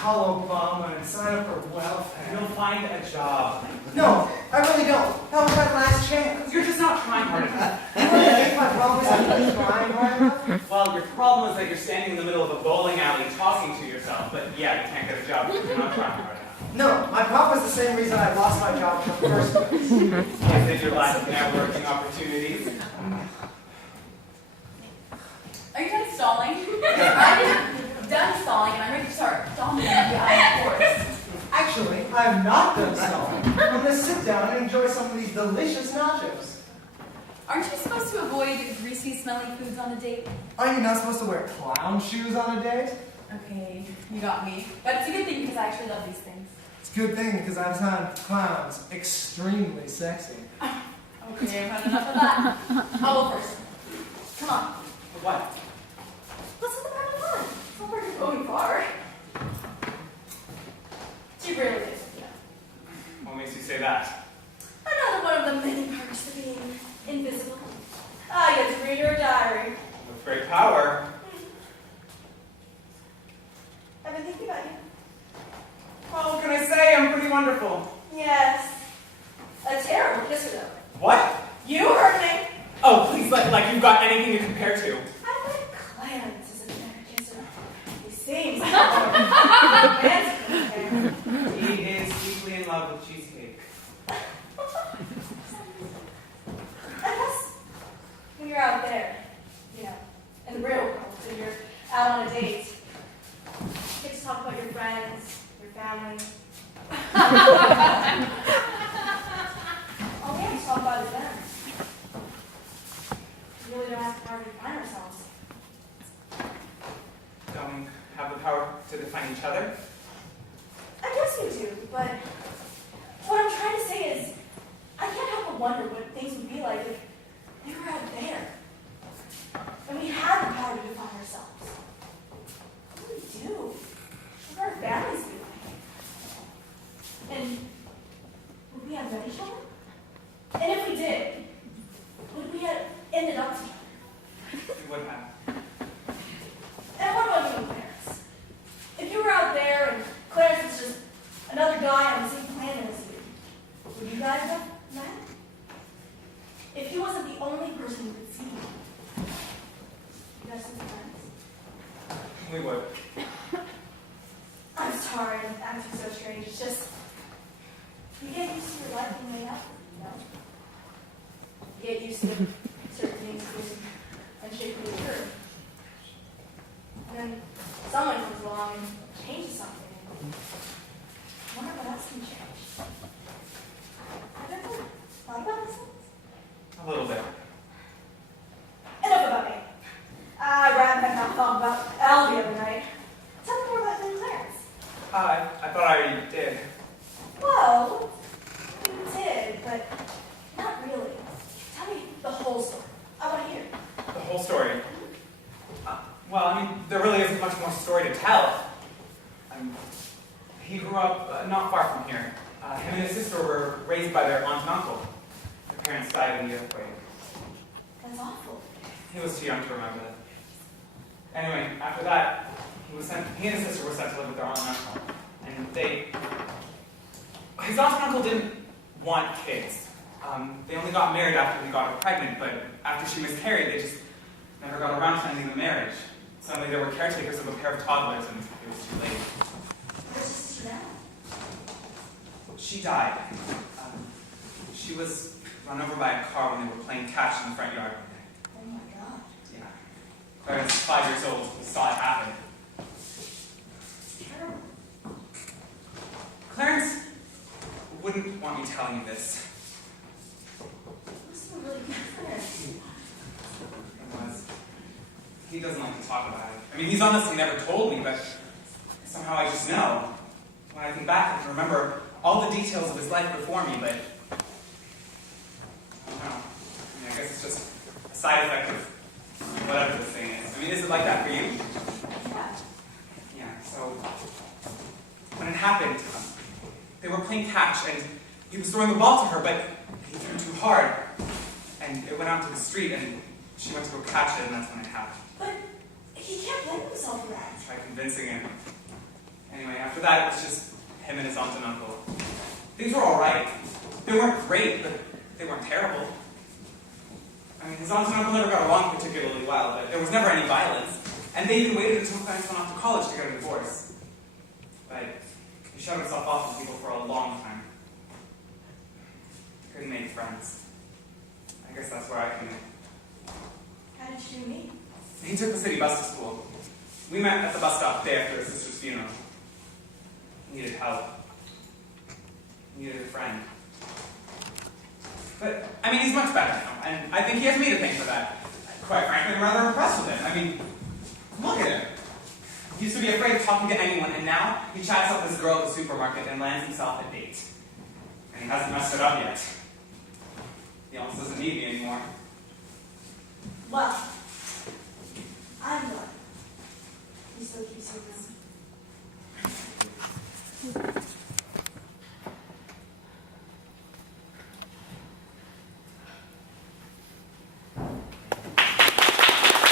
call Obama and sign up for welfare. You'll find a job. No, I really don't. That was my last chance. You're just not trying hard enough. You really think my problem is I'm not trying hard enough? Well, your problem is that you're standing in the middle of a bowling alley talking to yourself, but yeah, you can't get a job because you're not trying hard enough. No, my problem is the same reason I lost my job in the first place. Is it your lack of networking opportunities? Are you done stalling? I'm done stalling and I'm ready to start dominating the eye course. Actually, I'm not done stalling. I'm going to sit down and enjoy some of these delicious nachos. Aren't you supposed to avoid greasy, smelly foods on a date? Are you not supposed to wear clown shoes on a date? Okay, you got me. But it's a good thing because I actually love these things. It's a good thing because I find clowns extremely sexy. Okay, I've had enough of that. I'll go first. Come on. What? Let's have a fun. It's not where you're going far. She really is, yeah. What makes you say that? Another one of the many perks of being invisible. I get to read your diary. With great power. I've been thinking about you. Well, what can I say? I'm pretty wonderful. Yes. A terrible kisser, though. What? You heard me. Oh, please, like you've got anything to compare to. I like Clarence as a better kisser. He seems like a romantic. He is deeply in love with cheesecake. I guess when you're out there, you know, in the real world, when you're out on a date, you get to talk about your friends, your family. All we have to talk about is them. We really don't have the power to define ourselves. Don't we have the power to define each other? I guess we do, but what I'm trying to say is, I can't help but wonder what things would be like if we were out there and we had the power to define ourselves. What would we do? What would our families be like? And would we have met each other? And if we did, would we have ended up together? We would have. And what about you and Clarence? If you were out there and Clarence was just another guy on the same planet as you, would you guys have met? If he wasn't the only person you could see, you guys would be friends? We would. I'm sorry, I'm acting so strange. It's just, you get used to your life being made up, you know? You get used to certain things being unshakably true. And then someone comes along and changes something. I wonder what else can change. Have you ever thought about this? A little bit. Enough about me. I ran back out talking about Elle the other night. Tell me more about you and Clarence. I thought I already did. Well, you did, but not really. Tell me the whole story. I want to hear. The whole story. Well, I mean, there really isn't much more story to tell. He grew up not far from here. Him and his sister were raised by their aunt and uncle. Their parents died in the earthquake. That's awful. He was too young to remember that. Anyway, after that, he and his sister were sent to live with their aunt and uncle. And his aunt and uncle didn't want kids. They only got married after he got her pregnant, but after she miscarried, they just never got around to ending the marriage. Suddenly, they were caretakers of a pair of toddlers, and it was too late. Where's your sister now? She died. She was run over by a car when they were playing catch in the front yard one day. Oh my God. Yeah. Clarence, 5 years old, saw it happen. Terrible. Clarence wouldn't want me telling you this. Must have been really good for her. It was. He doesn't like to talk about it. I mean, he's honestly never told me, but somehow I just know. When I think back, I can remember all the details of his life before me, but I don't know. I mean, I guess it's just a side effect of whatever this thing is. I mean, is it like that for you? Yeah. Yeah, so when it happened, they were playing catch, and he was throwing the ball to her, but he threw too hard, and it went out to the street, and she went to go catch it, and that's when it happened. But he can't blame himself for that. I tried convincing him, and Anyway, after that, it was just him and his aunt and uncle. Things were alright. They weren't great, but they weren't terrible. I mean, his aunt and uncle never got along particularly well, but there was never any violence. And they even waited until Clarence went off to college to get a divorce. But he shut himself off from people for a long time. Couldn't make friends. I guess that's where I came in. How did you meet? He took the city bus to school. We met at the bus stop the day after his sister's funeral. He needed help. He needed a friend. But, I mean, he's much better now, and I think he has me to thank for that. Quite frankly, I'm rather impressed with him. I mean, look at him. He used to be afraid of talking to anyone, and now he chats up this girl at the supermarket and lands himself a date. And he hasn't messed it up yet. He almost doesn't need me anymore. Well, I'm glad. He still keeps you around.